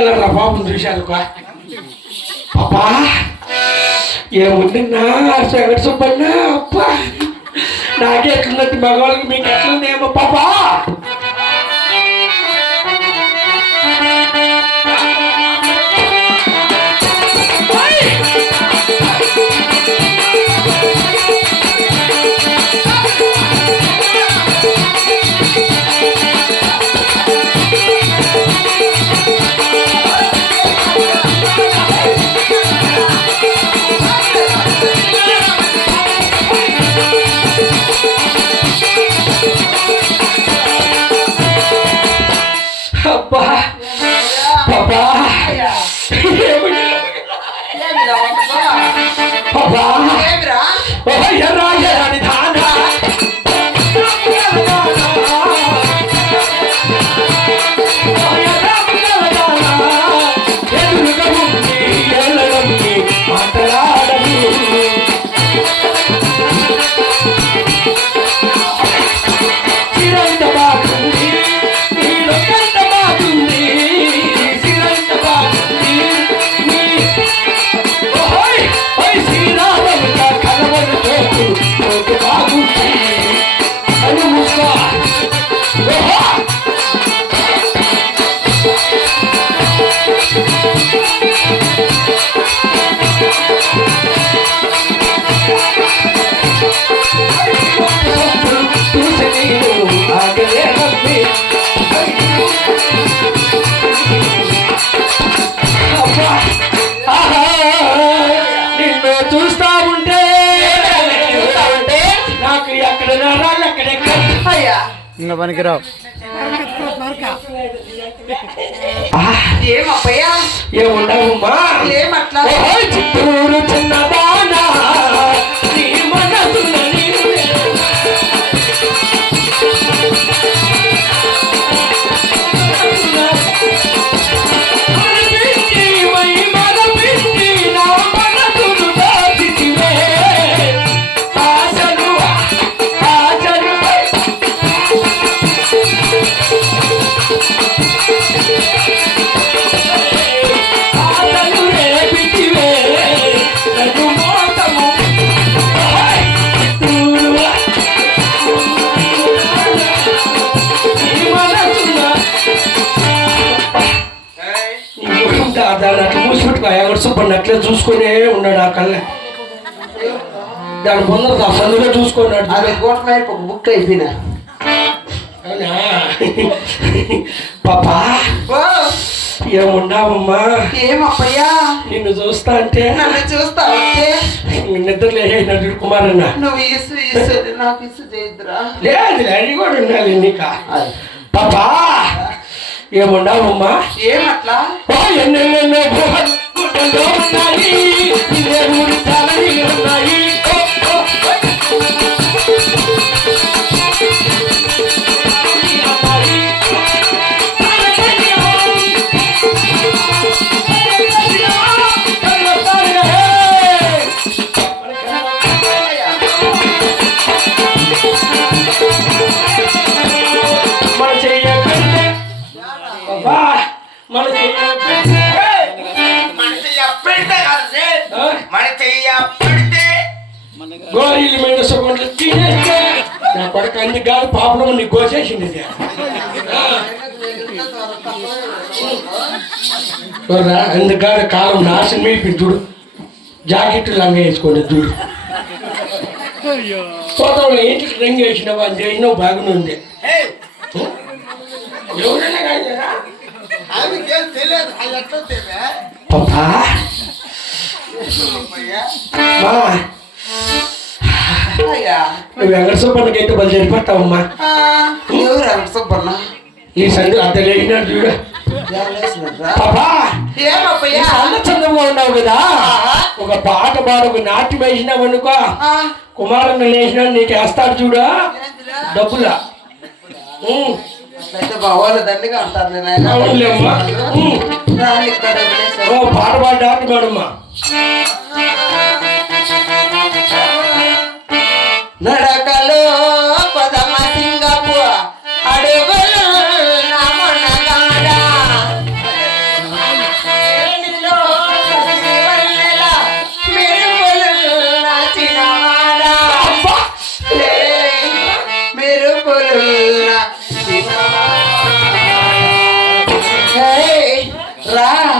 ఏం దిక్కుదెల్లరా బాబుని చూశాను పాపా ఏముంది నా సగటు సుబ్బన్న అబ్బా నాకే ఎట్లున్నది మగవాళ్ళకి మీకు ఎట్లుందేమో పాపా Oh, ఇంకా పనికిరావు. ఏమప్పయ్యా ఓ చిత్తూరు చిన్నదానా సుబ్బన్న అట్లే చూసుకునే ఉన్నాడు ఆ కళ్ళ. దాని ముందర సందులో చూసుకున్నాడు అది కోట వైపు ఒక బుక్ అయిపోయినా. పాపా ఏమున్నావమ్మా? ఏమప్పయ్యా? నిన్ను చూస్తా అంటే? నన్ను చూస్తా ఉంటే నిద్రలేనడు కుమారన్న. నువ్వు ఇసు ఇసు నాకు ఇసు చేయద్దురా లేదు అది కూడా ఉండాలి నీక. పాపా ఏమున్నావమ్మా? ఏమట్లా? ఎన్నెన్నెన్నో கொண்டோம் தாயி இந்த ஊர் தலையில் தாயி అందుకాదు కాలం నాశనం అయిపోయింది చూడు. జాకెట్ లంగ వేసుకోండి చూడు. పోతావు ఇంటికి రంగు వేసినావు అని చేసినావు బాగానే ఎవరైనా పాపా అయ్యా. నువ్వు వెంకట సుబ్బన్నకి అయితే బలి సరిపోతావమ్మా ఆ, ఎవరు అంట సుబ్బన్న? ఈ సందు అంత లేచినాడు చూడు. ఉన్నావు కదా. ఒక పాట పాడు ఒక నాట్యం వేసినావు అనుకో. కుమారుని లేచినా నీకు వేస్తాడు చూడు? డబ్బులా. ఉమ్, అట్లయితే బావాలు దండిగా Right.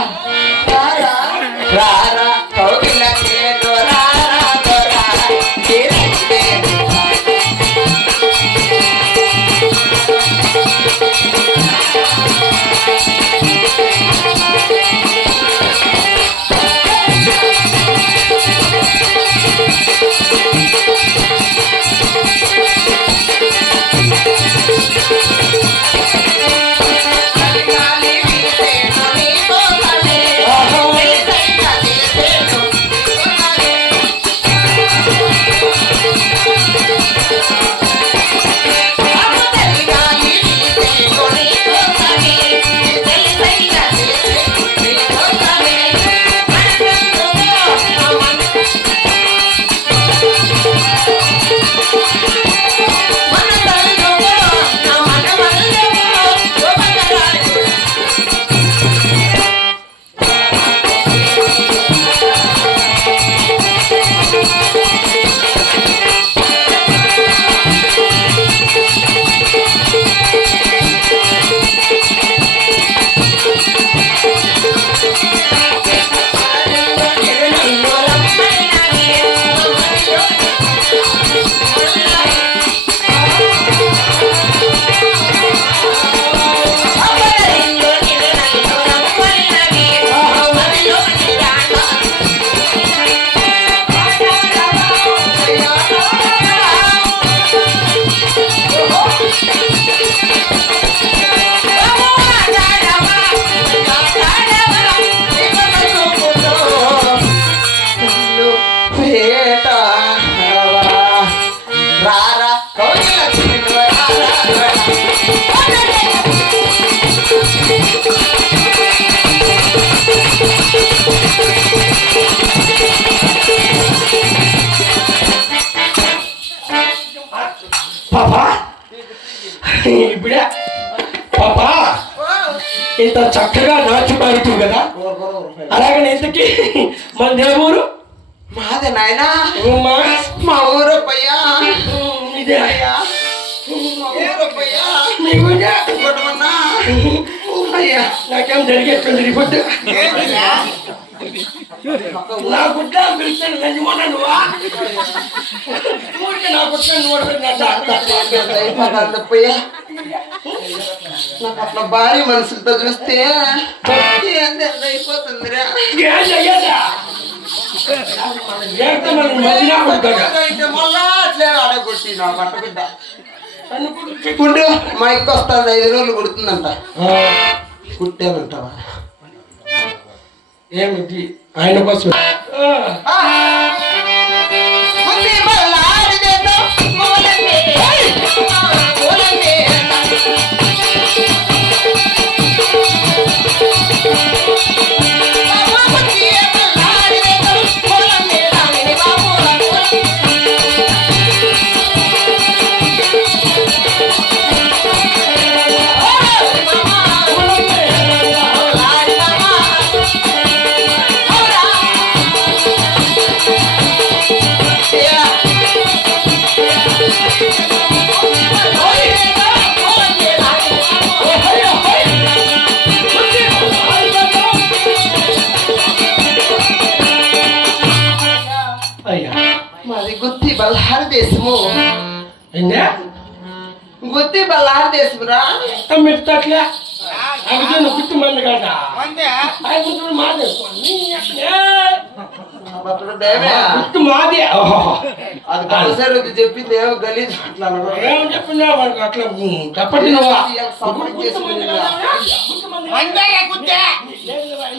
ఇప్పుడే పాపా ఇంత చక్కగా నాచు పాడుతూ కదా. అలాగని ఇంతకి మన దేవుడు? మాదే నాయనా. మా ఊరు పయ్యా ఇదే అయ్యా. నాకేం జరిగేట్టుంది రిపోర్ట్ నా గుడ్డ పిలిచాను నిజమోనా నువ్వా? ఊరికే నా గుడ్డ నువ్వు అయిపోయిందప్పయ్యా నాకు అట్లా భారీ మనుషులతో చూస్తే అయిపోతుందిరా. ఆడగొట్టి నా బట్ట బిడ్డ. మా ఇక్క వస్తుంది ఐదు రోజులు కుడుతుందంట. కుట్టానంటావా? ఏమిటి? ఆయన కోసం. అయ్యా మాది గుత్తి బల్హార దేశము ఎన్నే గుత్తి బల్హార దేశమురా తమ్మిట్లే అవిదే నువ్వు గుర్తు మంది కదా ఆయన గుర్తు మాదే బట్టలు దేవే గుర్తు మాదే ఓహో. అది కలిసారు చెప్పింది ఏమో గలీజ్ అట్లా అనకూడదు. ఏం చెప్పినా మనకు అట్లా చెప్పండి నువ్వా సపోర్ట్ చేసుకునేదిరా. ఓ, లేదురా, నీది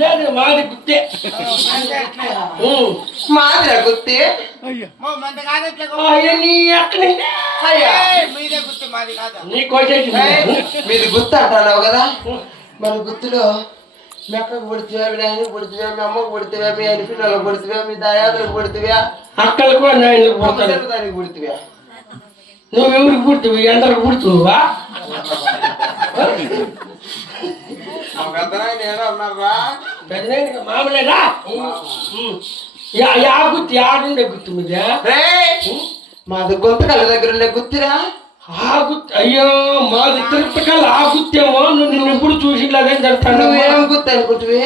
లేదు మాది గుర్తే. మాదిరా గుత్తి నీ కోసేసి మీది అంటున్నావు కదా మన గుత్తులో మీ అక్కకు పుడితివా మీ నాయనకు పుడితివా మీ అమ్మకు పుడితివా మీ ఆయన పిల్లలకు పుడితివా మీ దయాదులకు పుడితివా అక్కలకు దానికి పుడితివా నువ్వెవరికి పుడుతువు ఎందరికి పుడుతువా యా యా గుర్తు మీద మాది దగ్గర ఉండే గుత్తిరా? ఆగు అయ్యో మాది తిరుపతికల్ ఆగుత్యమో నువ్వు నిన్ను ఎప్పుడు చూసినదే జరుగుతాను నువ్వేం గుర్తు అనుకుంటువి?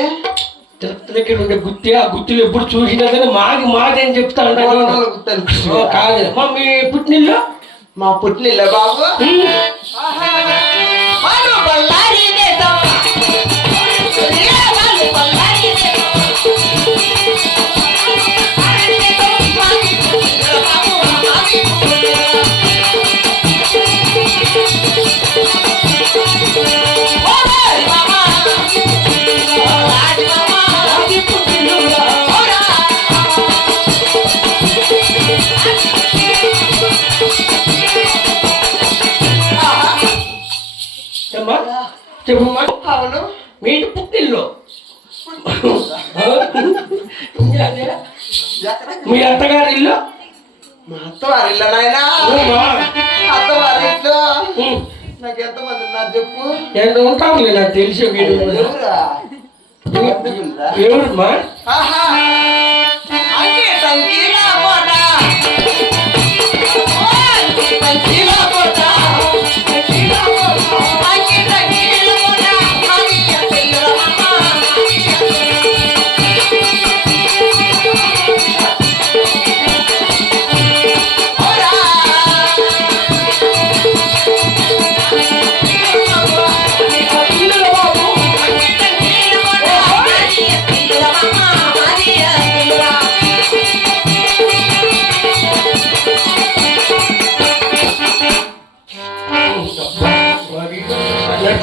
తిరుపతికి ఉండే గుత్తి ఆ గుత్తిలు ఎప్పుడు చూసినదని మాది మాదేం చెప్తా ఉంటాను కాదు. మీ పుట్టినిల్లు? మా పుట్టినిల్ల బాబు. మీ అత్తగారి ఇల్లు మా అత్తవారి ఇల్లు నాయనా? అత్తవారి ఉమ్. నాకు ఎంతమంది ఉన్నారు చెప్పు ఎంత ఉంటావులే నాకు తెలిసి వీడు ఎవరురా? ఎంతమందిరా?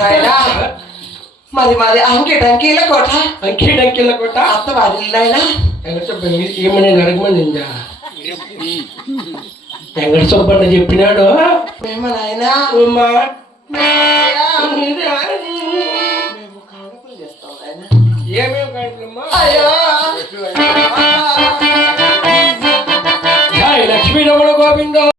राहिला माझे माझे చెప్పినాడు మేమనైనా ఏమేమి లక్ష్మీ రమణ గోవిందో